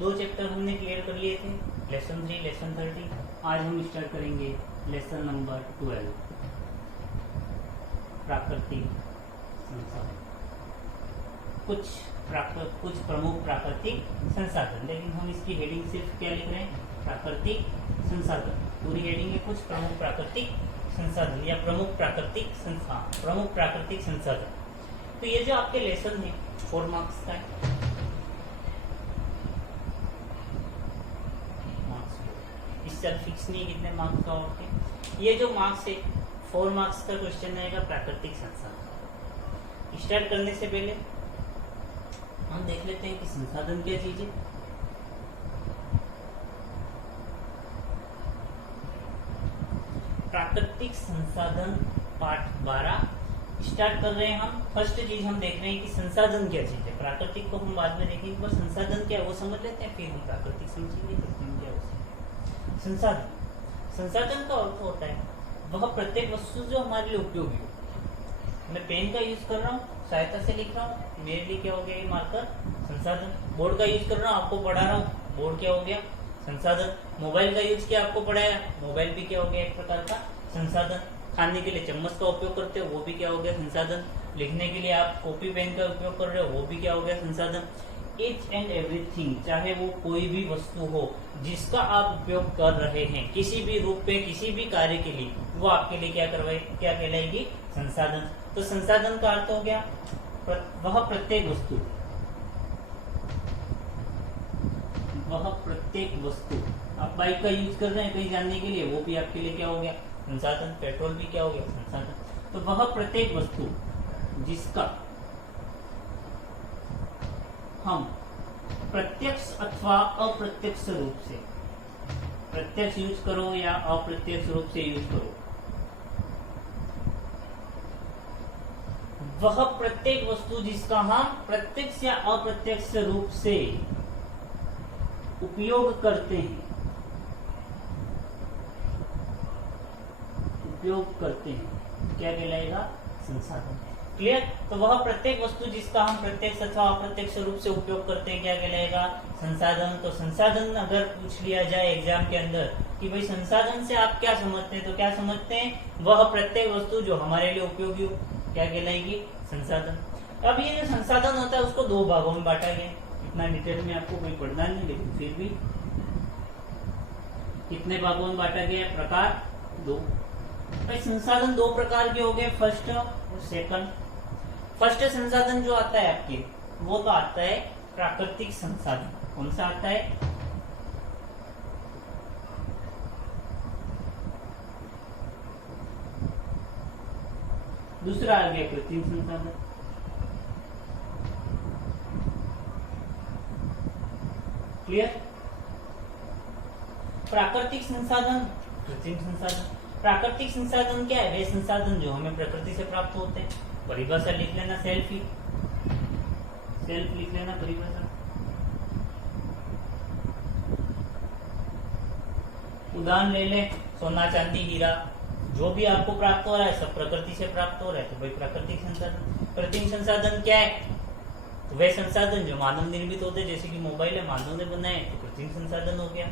2 chapter हमने clear कर लिए थे, लेसन 3, लेसन 30। आज हम स्टार्ट करेंगे लेसन नंबर 12, प्राकृतिक संसाधन। कुछ प्रमुख प्राकृतिक संसाधन, लेकिन हम इसकी हेडिंग सिर्फ क्या लिख रहे हैं, प्राकृतिक संसाधन। पूरी हेडिंग है कुछ प्रमुख प्राकृतिक संसाधन या प्रमुख प्राकृतिक संसाधन। तो ये जो आपके लेसन है 4 मार्क्स का है, इससे फिक्स नहीं कितने मार्क्स का होते हैं। ये जो मार्क्स है 4 मार्क्स का क्वेश्चन आएगा प्राकृतिक संसाधन। स्टार्ट करने से पहले हम देख लेते हैं कि संसाधन क्या चीज है। प्राकृतिक संसाधन पार्ट 12 स्टार्ट कर रहे हैं हम। फर्स्ट चीज हम देख रहे हैं कि संसाधन क्या चीज है। प्राकृतिक को हम बाद में देखेंगे, पर संसाधन क्या है वो समझ लेते हैं, फिर हम प्राकृतिक समझेंगे क्या हो। संसाधन का अर्थ होता है वह प्रत्येक वस्तु जो हमारे लिए उपयोगी हो। मैं पेन का यूज कर रहा हूँ, सहायता से लिख रहा हूँ, मेरे लिए क्या हो गया ये मार्कर, संसाधन। बोर्ड का यूज कर रहा हूँ, आपको पढ़ा रहा हूँ, बोर्ड क्या हो गया, संसाधन। मोबाइल का यूज किया, आपको पढ़ाया, मोबाइल भी क्या हो गया एक प्रकार का संसाधन। खाने के लिए चम्मच का उपयोग करते हो, वो भी क्या हो गया संसाधन। लिखने के लिए आप कॉपी पेन का उपयोग कर रहे हो, वो भी क्या हो गया संसाधन। ईच एंड एवरीथिंग, चाहे वो कोई भी वस्तु हो जिसका आप उपयोग कर रहे हैं किसी भी रूप में किसी भी कार्य के लिए, वो आपके लिए क्या कहलाएगी, संसाधन। तो संसाधन का अर्थ हो गया वह प्रत्येक वस्तु। आप बाइक का यूज कर रहे हैं कहीं जाने के लिए, वो भी आपके लिए क्या हो गया संसाधन। पेट्रोल भी क्या हो गया संसाधन। तो वह प्रत्येक वस्तु जिसका हम प्रत्यक्ष अथवा अप्रत्यक्ष रूप से, प्रत्यक्ष यूज करो या अप्रत्यक्ष रूप से यूज करो, वह प्रत्येक वस्तु जिसका हम प्रत्यक्ष या अप्रत्यक्ष रूप से उपयोग करते हैं, क्या कहलाएगा संसाधन। क्लियर। तो वह प्रत्येक वस्तु जिसका हम प्रत्यक्ष अथवा अप्रत्यक्ष रूप से उपयोग करते हैं क्या कहलाएगा संसाधन। तो संसाधन अगर पूछ लिया जाए एग्जाम के अंदर कि भाई संसाधन से आप क्या समझते हैं, तो क्या समझते हैं, वह प्रत्येक वस्तु जो हमारे लिए उपयोगी हो, क्या कहलाएगी संसाधन। अब ये जो संसाधन होता है उसको 2 भागों में बांटा गया। इतना डिटेल में आपको कोई पढ़ना नहीं, लेकिन फिर भी कितने भागों में बांटा गया, प्रकार 2। भाई संसाधन 2 प्रकार के हो गए, फर्स्ट और सेकंड। फर्स्ट संसाधन जो आता है आपके, वो तो आता है प्राकृतिक संसाधन। कौन सा आता है, दूसरा आ गया कृत्रिम संसाधन। क्लियर। प्राकृतिक संसाधन, कृत्रिम संसाधन। प्राकृतिक संसाधन क्या है, वे संसाधन जो हमें प्रकृति से प्राप्त होते हैं। परिभाषा लिख लेना, सेल्फ लिख लेना परिभाषा। उदाहरण ले ले, सोना चांदी हीरा, जो भी आपको प्राप्त हो रहा है सब प्रकृति से प्राप्त हो रहा है, तो भाई प्राकृतिक संसाधन। कृत्रिम संसाधन क्या है, तो वे संसाधन जो मानव निर्मित होते हैं, जैसे कि मोबाइल है मानव ने बनाए तो कृत्रिम संसाधन हो गया,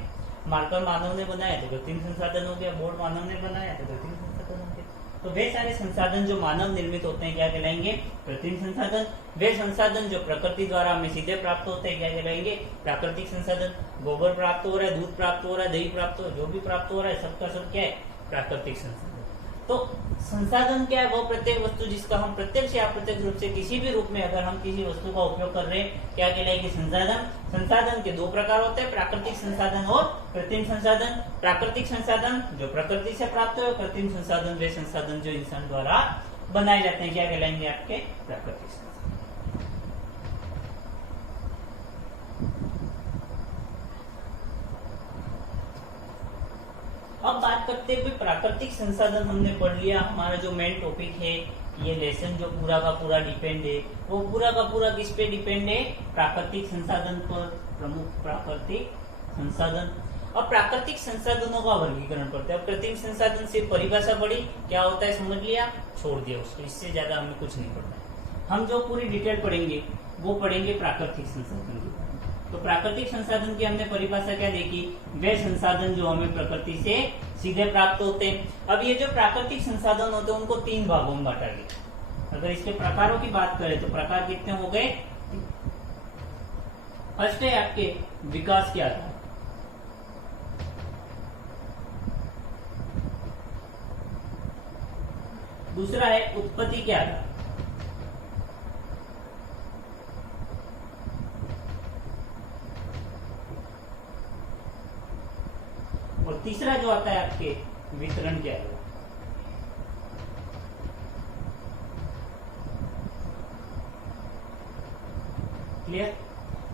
मार्कर मानव ने बनाया तो कृत्रिम संसाधन हो गया, बोर्ड मानव ने बनाया तो कृत्रिम संसाधन हो गया। तो वे सारे संसाधन जो मानव निर्मित होते हैं क्या कहलाएंगे कृत्रिम संसाधन। वे संसाधन जो प्रकृति द्वारा हमें सीधे प्राप्त होते हैं क्या कहलाएंगे प्राकृतिक संसाधन। गोबर प्राप्त हो रहा है, दूध प्राप्त हो रहा है, दही प्राप्त हो रहा है, जो भी प्राप्त हो रहा है सबका सब क्या है प्राकृतिक संसाधन। तो संसाधन क्या है, वो प्रत्येक वस्तु जिसका हम प्रत्यक्ष या अप्रत्यक्ष रूप से किसी भी रूप में अगर हम किसी वस्तु का उपयोग कर रहे हैं क्या कहलाएगी संसाधन। संसाधन के 2 प्रकार होते हैं, प्राकृतिक संसाधन और कृत्रिम संसाधन। प्राकृतिक संसाधन जो प्रकृति से प्राप्त हो, कृत्रिम संसाधन वे संसाधन जो इंसान द्वारा बनाए जाते हैं क्या कहलाएंगे आपके प्राकृतिक संसाधन। अब बात करते हुए प्राकृतिक संसाधन हमने पढ़ लिया। हमारा जो मेन टॉपिक है ये लेसन जो पूरा का पूरा डिपेंड है, वो पूरा का पूरा किस पे डिपेंड है, प्राकृतिक संसाधन पर, प्रमुख प्राकृतिक संसाधन। अब प्राकृतिक संसाधनों का वर्गीकरण करते हैं। अब कृत्रिम संसाधन से परिभाषा पढ़ी, क्या होता है समझ लिया, छोड़ दिया उसको, इससे ज्यादा हमें कुछ नहीं पढ़ना है। हम जो पूरी डिटेल पढ़ेंगे वो पढ़ेंगे प्राकृतिक संसाधन की। तो प्राकृतिक संसाधन की हमने परिभाषा क्या देखी, वे संसाधन जो हमें प्रकृति से सीधे प्राप्त होते हैं। अब ये जो प्राकृतिक संसाधन होते हैं उनको 3 भागों में बांटा गया। अगर इसके प्रकारों की बात करें तो प्रकार कितने हो गए। फर्स्ट है आपके विकास के आधार, दूसरा है उत्पत्ति के आधार, और तीसरा जो आता है आपके वितरण के आधार। क्लियर।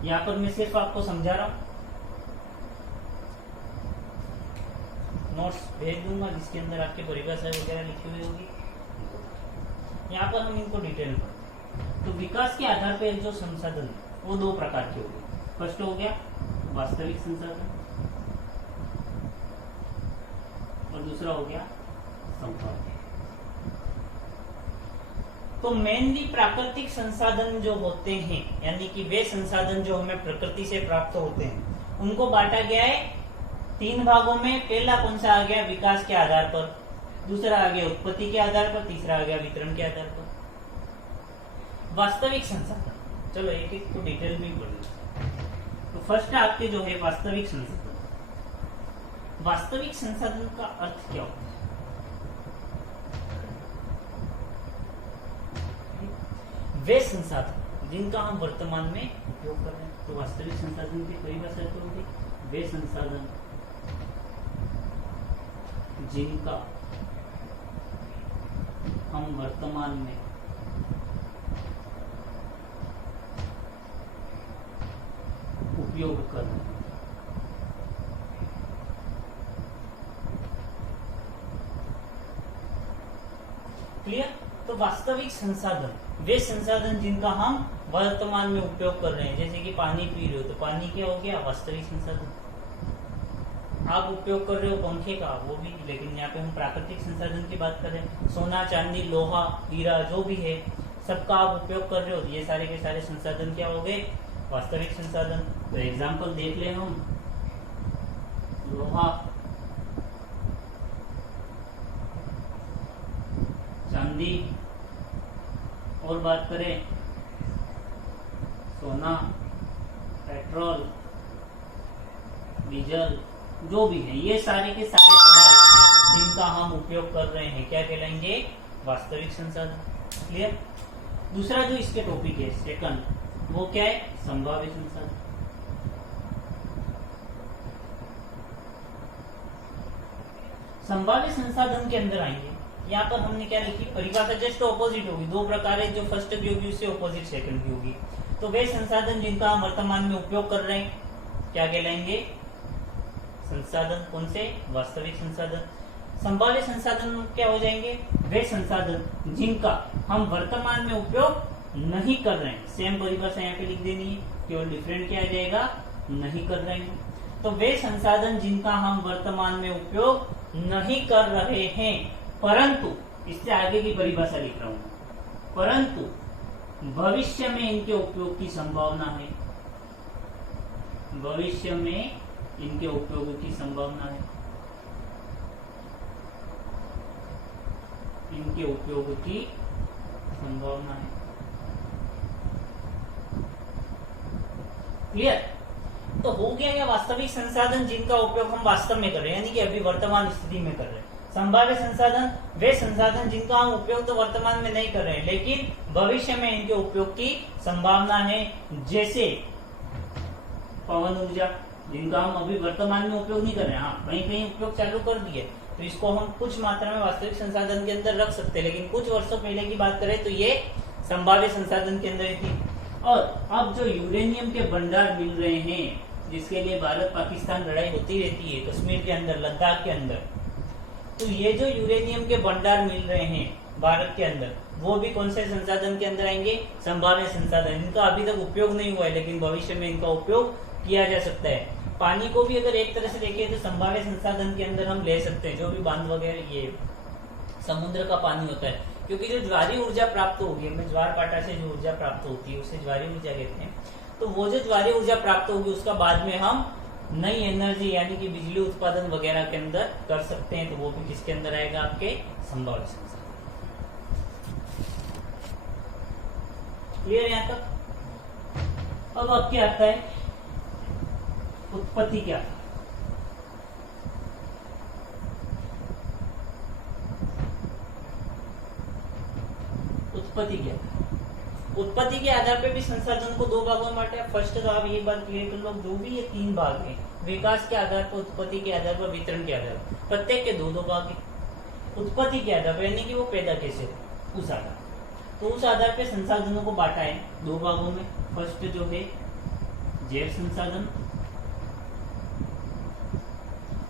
यहां पर मैं सिर्फ आपको समझा रहा हूं, नोट्स भेज दूंगा जिसके अंदर आपके परिभाषा वगैरह लिखी हुई होगी। यहाँ पर हम इनको डिटेल में, तो विकास के आधार पर जो संसाधन वो 2 प्रकार के हो गए। फर्स्ट हो गया वास्तविक संसाधन और दूसरा हो गया संभाव्य। तो मेनली प्राकृतिक संसाधन जो होते हैं, यानी कि वे संसाधन जो हमें प्रकृति से प्राप्त होते हैं, उनको बांटा गया है 3 भागों में। पहला कौन सा आ गया, विकास के आधार पर, दूसरा आ गया उत्पत्ति के आधार पर, तीसरा आ गया वितरण के आधार पर। वास्तविक संसाधन, चलो एक एक को डिटेल में पढ़। तो फर्स्ट आपके जो है वास्तविक संसाधन। वास्तविक संसाधन का अर्थ क्या होता है। वे संसाधन जिनका हम वर्तमान में उपयोग कर रहे हैं, तो वास्तविक संसाधन की परिभाषा क्या होगी, वे संसाधन जिनका हम वर्तमान में उपयोग कर रहे हैं। क्लियर। तो वास्तविक संसाधन वे संसाधन जिनका हम वर्तमान में उपयोग कर रहे हैं, जैसे कि पानी पी रहे हो तो पानी क्या हो गया, वास्तविक संसाधन। आप उपयोग कर रहे हो पंखे का, वो भी, लेकिन यहाँ पे हम प्राकृतिक संसाधन की बात कर रहे हैं। सोना, चांदी, लोहा, हीरा जो भी है सबका आप उपयोग कर रहे हो, ये सारे के सारे संसाधन क्या हो गए, वास्तविक संसाधन। तो एग्जाम्पल देख ले हम, लोहा, चांदी, और बात करें सोना, पेट्रोल, डीजल, जो भी है, ये सारे के सारे पदार्थ जिनका हम उपयोग कर रहे हैं क्या कहलाएंगे, वास्तविक संसाधन। क्लियर। दूसरा जो इसके टॉपिक है सेकंड, वो क्या है, संभाव्य संसाधन। संभाव्य संसाधन के अंदर आएंगे, यहाँ पर हमने क्या लिखी, परिभाषा जस्ट ऑपोजिट होगी। 2 प्रकार है, जो फर्स्ट की होगी उससे ऑपोजिट सेकंड की होगी। तो वे संसाधन जिनका हम वर्तमान में उपयोग कर रहे हैं क्या कहलाएंगे, संसाधन। कौन से, वास्तविक संसाधन। संभाव्य संसाधन क्या हो जाएंगे, वे संसाधन जिनका हम वर्तमान में उपयोग नहीं कर रहे हैं। सेम परिभाषा यहाँ पे लिख देनी है, केवल डिफरेंट क्या आ जाएगा, नहीं कर रहे हैं। तो वे संसाधन जिनका हम वर्तमान में उपयोग नहीं कर रहे हैं, परंतु इससे आगे की परिभाषा लिख रहा हूं, परंतु भविष्य में इनके उपयोग की संभावना है। भविष्य में इनके उपयोग की संभावना है, इनके उपयोग की संभावना है। क्लियर। तो हो गया या वास्तविक संसाधन जिनका उपयोग हम वास्तव में कर रहे हैं, यानी कि अभी वर्तमान स्थिति में कर रहे हैं। संभाव्य संसाधन वे संसाधन जिनका हम उपयोग तो वर्तमान में नहीं कर रहे हैं, लेकिन भविष्य में इनके उपयोग की संभावना है। जैसे पवन ऊर्जा, जिनका हम अभी वर्तमान में उपयोग नहीं कर रहे हैं, हाँ कहीं कहीं उपयोग चालू कर दिए, तो इसको हम कुछ मात्रा में वास्तविक संसाधन के अंदर रख सकते हैं। लेकिन कुछ वर्षों पहले की बात करें तो ये संभाव्य संसाधन के अंदर ही थी। और अब जो यूरेनियम के भंडार मिल रहे हैं, जिसके लिए भारत पाकिस्तान लड़ाई होती रहती है, कश्मीर के अंदर, लद्दाख के अंदर, तो ये जो यूरेनियम के भंडार मिल रहे हैं भारत के अंदर, वो भी कौन से संसाधन के अंदर आएंगे, संभाव्य संसाधन। इनका अभी तक उपयोग नहीं हुआ है, लेकिन भविष्य में इनका उपयोग किया जा सकता है। पानी को भी अगर एक तरह से देखें तो संभाव्य संसाधन के अंदर हम ले सकते हैं, जो भी बांध वगैरह ये समुद्र का पानी होता है, क्योंकि जो ज्वारीय ऊर्जा प्राप्त होगी, हमें ज्वार पाटा से जो ऊर्जा प्राप्त होती है उसे ज्वारीय ऊर्जा कहते हैं। तो वो जो ज्वारीय ऊर्जा प्राप्त होगी उसका बाद में हम नई एनर्जी यानी कि बिजली उत्पादन वगैरह के अंदर कर सकते हैं। तो वो भी किसके अंदर आएगा, आपके संभाव्य संसाधन। क्लियर यहां तक। अब आपके आता है उत्पत्ति क्या। उत्पत्ति क्या, उत्पत्ति के आधार पे भी संसाधन को दो भागों में बांटा है। फर्स्ट तो आप ये बात क्लियर कर लो, जो भी ये तीन भाग हैं, विकास के आधार पर, उत्पत्ति के आधार पर, वितरण के आधार पर, प्रत्येक के दो दो भाग हैं। उत्पत्ति के आधार पर यानी कि वो पैदा कैसे, उस आधार, तो उस आधार पे संसाधनों को बांटा है दो भागों में। फर्स्ट जो है जैव संसाधन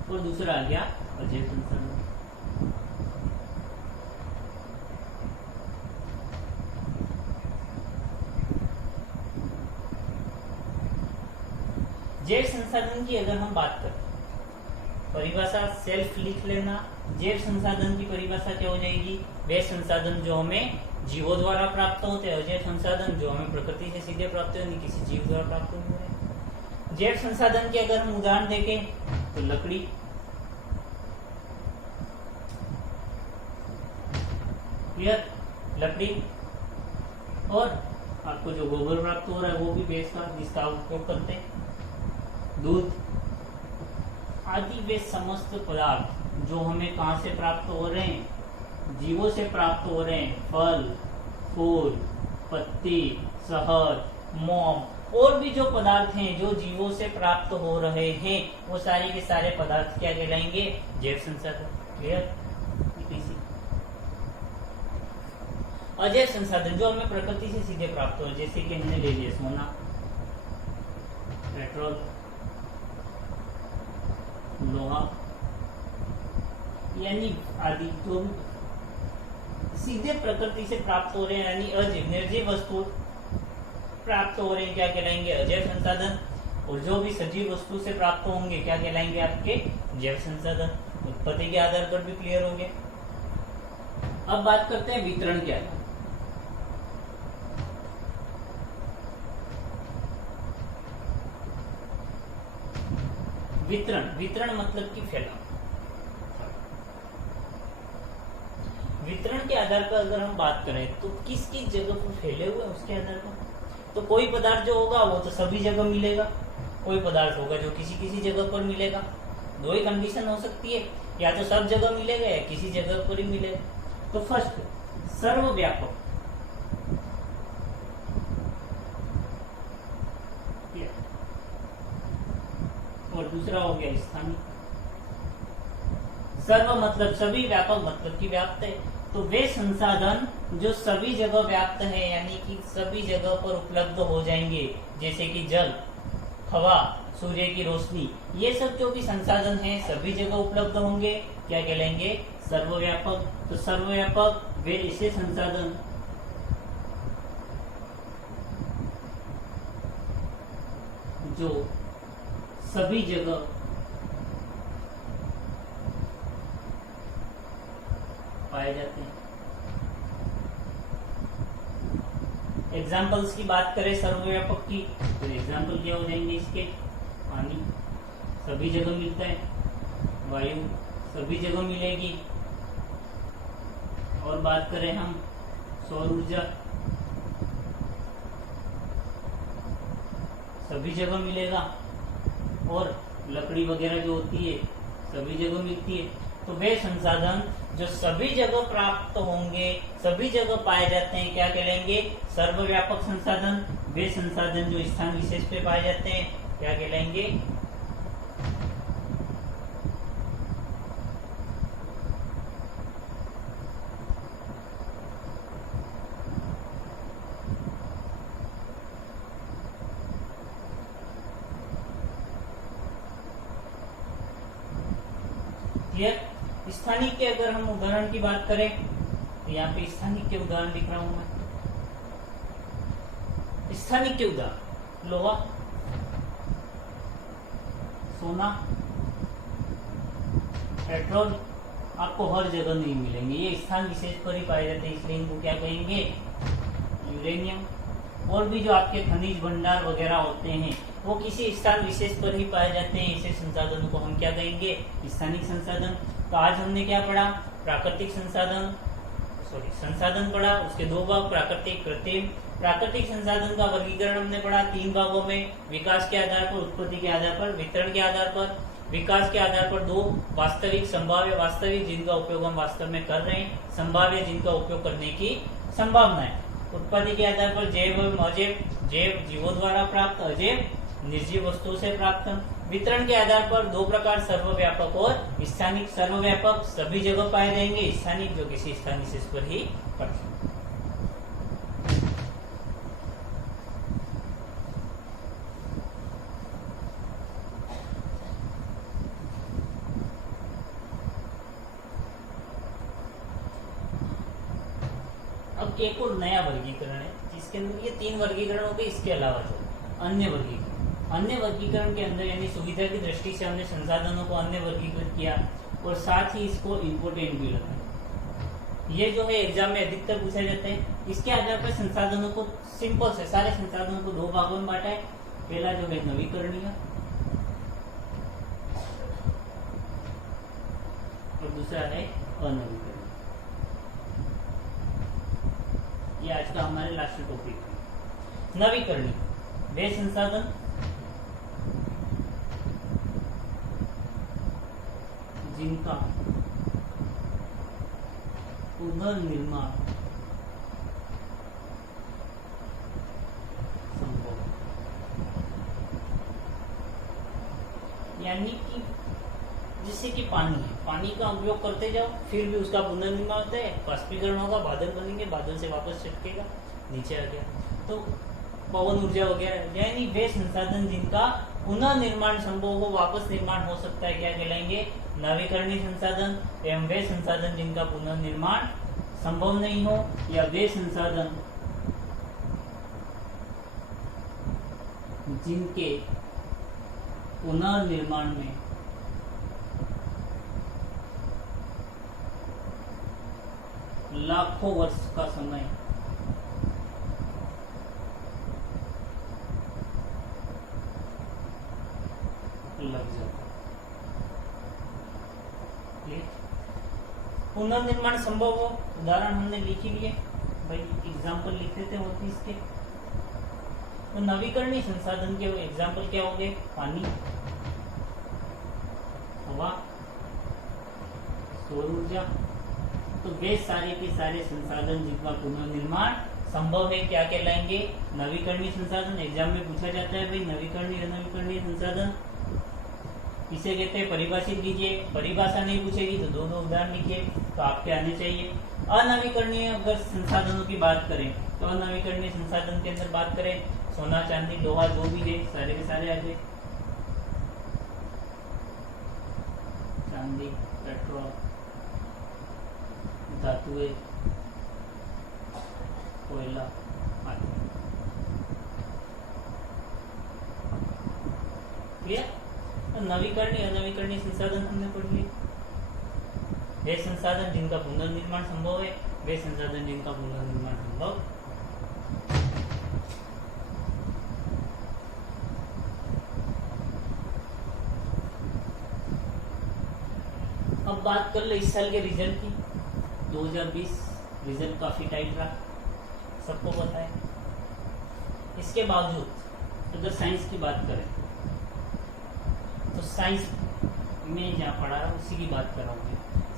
और दूसरा आ गया अजैव संसाधन। जैव संसाधन की अगर हम बात करें, परिभाषा सेल्फ लिख लेना। जैव संसाधन की परिभाषा क्या हो जाएगी, वे संसाधन जो हमें जीवों द्वारा प्राप्त होते हैं। अजैव संसाधन जो हमें प्रकृति से सीधे प्राप्त होते हैं, किसी जीव द्वारा प्राप्त होते हैं। जैव संसाधन के अगर हम उदाहरण देखें तो लकड़ी, क्लियर, लकड़ी, और आपको जो गोबर प्राप्त हो रहा है वो भी भैंस का, जिसका आप उपयोग करते हैं, दूध आदि वे समस्त पदार्थ जो हमें कहां से प्राप्त हो रहे हैं, जीवों से प्राप्त हो रहे हैं। फल, फूल, पत्ती, शहद, मोम, और भी जो पदार्थ हैं जो जीवों से प्राप्त हो रहे हैं, वो सारे के सारे पदार्थ क्या कहलाएंगे, जैव संसाधन। क्लियर। अजैव संसाधन जो हमें प्रकृति से सीधे प्राप्त हो, जैसे कि हमने ले लिया सोना, पेट्रोल, लोहा, यानी आदि जो सीधे प्रकृति से प्राप्त हो रहे हैं, यानी अजैव निर्जीव वस्तु प्राप्त हो रहे हैं, क्या कहलाएंगे, अजैव संसाधन। और जो भी सजीव वस्तु से प्राप्त होंगे क्या कहलाएंगे, आपके जैव संसाधन। उत्पत्ति के आधार पर भी क्लियर हो गया। अब बात करते हैं वितरण के आधार। वितरण, वितरण मतलब कि फैलाव। वितरण के आधार पर अगर हम बात करें तो किस किस जगह पर फैले हुए उसके आधार पर, तो कोई पदार्थ जो होगा वो तो सभी जगह मिलेगा, कोई पदार्थ होगा जो किसी किसी जगह पर मिलेगा। दो ही कंडीशन हो सकती है, या तो सब जगह मिलेगा या किसी जगह पर ही मिलेगा। तो फर्स्ट सर्वव्यापक, और दूसरा हो गया स्थानीय। सर्व मतलब सभी, व्यापक मतलब कि व्याप्त है। तो वे संसाधन जो सभी जगह व्याप्त है, यानी कि सभी जगह पर उपलब्ध हो जाएंगे, जैसे कि जल, हवा, सूर्य की रोशनी, ये सब जो भी संसाधन हैं सभी जगह उपलब्ध होंगे, क्या कहलाएंगे, सर्वव्यापक। तो सर्वव्यापक वे ऐसे संसाधन जो सभी जगह पाए जाते हैं। एग्जाम्पल्स की बात करें सर्वव्यापक की, तो एग्जाम्पल क्या हो जाएंगे इसके, पानी सभी जगह मिलता है, वायु सभी जगह मिलेगी, और बात करें हम सौर ऊर्जा सभी जगह मिलेगा, और लकड़ी वगैरह जो होती है सभी जगह मिलती है। तो वे संसाधन जो सभी जगह प्राप्त होंगे, सभी जगह पाए जाते हैं, क्या कहलाएंगे, सर्वव्यापक संसाधन। वे संसाधन जो स्थान विशेष पे पाए जाते हैं, क्या कहलाएंगे, क्लियर। स्थानिक के अगर हम उदाहरण की बात करें तो यहाँ पे स्थानिक के उदाहरण लिख रहा हूं मैं। स्थानिक के उदाहरण लोहा, सोना, पेट्रोल आपको हर जगह नहीं मिलेंगे, ये स्थान विशेष पर ही पाए जाते हैं, इसलिए इनको क्या कहेंगे, यूरेनियम। और भी जो आपके खनिज भंडार वगैरह होते हैं वो किसी स्थान विशेष पर ही पाए जाते हैं। ऐसे संसाधनों को हम क्या कहेंगे? स्थानिक संसाधन। तो आज हमने क्या पढ़ा? प्राकृतिक संसाधन पढ़ा, उसके दो भाग, प्राकृतिक, कृत्रिम। प्राकृतिक संसाधन का वर्गीकरण हमने पढ़ा 3 भागों में, विकास के आधार पर, उत्पत्ति के आधार पर, वितरण के आधार पर। विकास के आधार पर 2, वास्तविक, संभाव्य। वास्तविक जिनका उपयोग हम वास्तव में कर रहे हैं, संभाव्य जिनका उपयोग करने की संभावना है। उत्पत्ति के आधार पर जैव एवं अजैव, जैव जीवों द्वारा प्राप्त, अजैव निर्जीव वस्तुओं से प्राप्त। वितरण के आधार पर 2 प्रकार, सर्वव्यापक और स्थानिक। सर्वव्यापक सभी जगह पाए जाएंगे, स्थानिक जो किसी स्थान विशेष पर ही पड़ते। अब एक और नया वर्गीकरण है जिसके अंदर ये 3 वर्गीकरण हो गए, इसके अलावा जो अन्य वर्गीकरण। अन्य वर्गीकरण के अंदर यानी सुविधा की दृष्टि से हमने संसाधनों को अन्य वर्गीकृत किया और साथ ही इसको इम्पोर्टेंट भी रखा। ये जो है एग्जाम में अधिकतर पूछा जाता है। इसके आधार पर संसाधनों को सिंपल से सारे संसाधनों को 2 भागों में बांटा है। पहला जो है नवीकरणीय और दूसरा है अनवीकरणीय। ये आज का हमारे लास्ट टॉपिक है। नवीकरणीय वे संसाधन जिनका पुनर्निर्माण संभव, यानी कि जैसे कि पानी है, पानी का उपयोग करते जाओ फिर भी उसका पुनर्निर्माण होता है, बाष्पीकरण होगा, बादल बनेंगे, बादल से वापस छिटकेगा, नीचे आ गया। तो पवन ऊर्जा वगैरह, यानी वे संसाधन जिनका पुनः निर्माण संभव हो, वापस निर्माण हो सकता है, क्या कहलाएंगे? नवीकरणीय संसाधन। एवं वे संसाधन जिनका पुनः निर्माण संभव नहीं हो, या वे संसाधन जिनके पुनर्निर्माण में लाखों वर्ष का समय लग जाता है। पुनर्निर्माण संभव हो, उदाहरण हमने लिख ही लिए भाई, एग्जाम्पल लिख देते होते इसके। तो नवीकरणीय संसाधन के एग्जाम्पल क्या हो गए? पानी, हवा, सौर ऊर्जा। तो वे सारे के सारे संसाधन जिनका पुनर्निर्माण संभव है क्या कहलाएंगे? नवीकरणीय संसाधन। एग्जाम में पूछा जाता है भाई नवीकरणीय अनवीकरणीय संसाधन इसे कहते हैं, परिभाषित कीजिए। परिभाषा नहीं पूछेगी तो 2 उदाहरण लिखिए, तो आपके आने चाहिए। अनवीकरणीय अगर संसाधनों की बात करें तो अनवीकरणीय संसाधन के अंदर बात करें, सोना, चांदी, लोहा जो भी है सारे के सारे आ गए। चांदी, पेट्रोल, धातुएं, कोयला आदि। क्लियर? नवीकरणीय अनवीकरणीय संसाधन हमने पढ़ लिए। वे संसाधन जिनका पुनर्निर्माण संभव है, वे संसाधन जिनका पुनर्निर्माण संभव। अब बात कर ले इस साल के रिजल्ट की। 2020 रिजल्ट काफी टाइट रहा, सबको पता है। इसके बावजूद अगर साइंस की बात करें तो साइंस में जहाँ पढ़ा रहा उसी की बात कर रहा हूँ।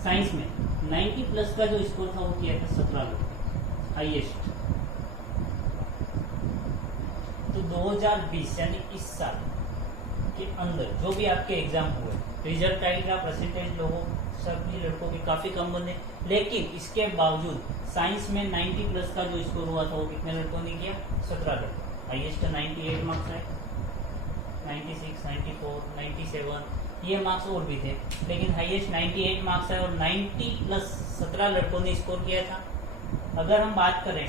साइंस में 90 प्लस का जो स्कोर था वो किया था 17 लोग, हाईएस्ट। तो 2020 यानी इस साल के अंदर जो भी आपके एग्जाम हुए, रिजल्ट आएगा, परसेंटेज लोगों सभी लड़कों के काफी कम बने, लेकिन इसके बावजूद साइंस में 90 प्लस का जो स्कोर हुआ था वो कितने लड़कों ने किया? 17 लड़कों। हाईएस्ट 98 मार्क्स आए, 96, 94, 97 ये मार्क्स और भी थे, लेकिन हाईएस्ट 98 मार्क्स है और 90 प्लस 17 लड़कों ने स्कोर किया था। अगर हम बात करें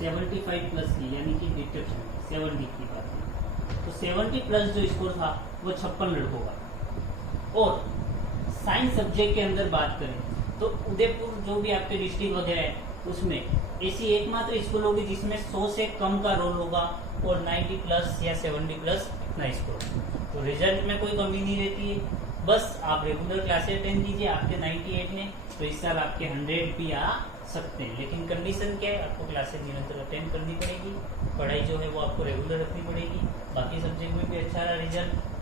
75 प्लस की, यानी कि डिटेक्शन 70 की बात करें, तो 70 प्लस जो स्कोर था वो 56 लड़कों का। और साइंस सब्जेक्ट के अंदर बात करें तो उदयपुर जो भी आपके डिस्ट्रिक्ट वगैरह है उसमें ऐसी एकमात्र स्कूल होगी जिसमें 100 से कम का रोल होगा और 90 प्लस या 70 प्लस इतना स्कोर। तो रिजल्ट में कोई कमी नहीं रहती है। बस आप रेगुलर क्लासेस अटेंड कीजिए, आपके 98 में तो इस साल आपके 100 भी आ सकते हैं। लेकिन कंडीशन क्या है, आपको क्लासेस निरंतर अटेंड करनी पड़ेगी, पढ़ाई जो है वो आपको रेगुलर रखनी पड़ेगी, बाकी सब्जेक्ट में भी अच्छा रहा रिजल्ट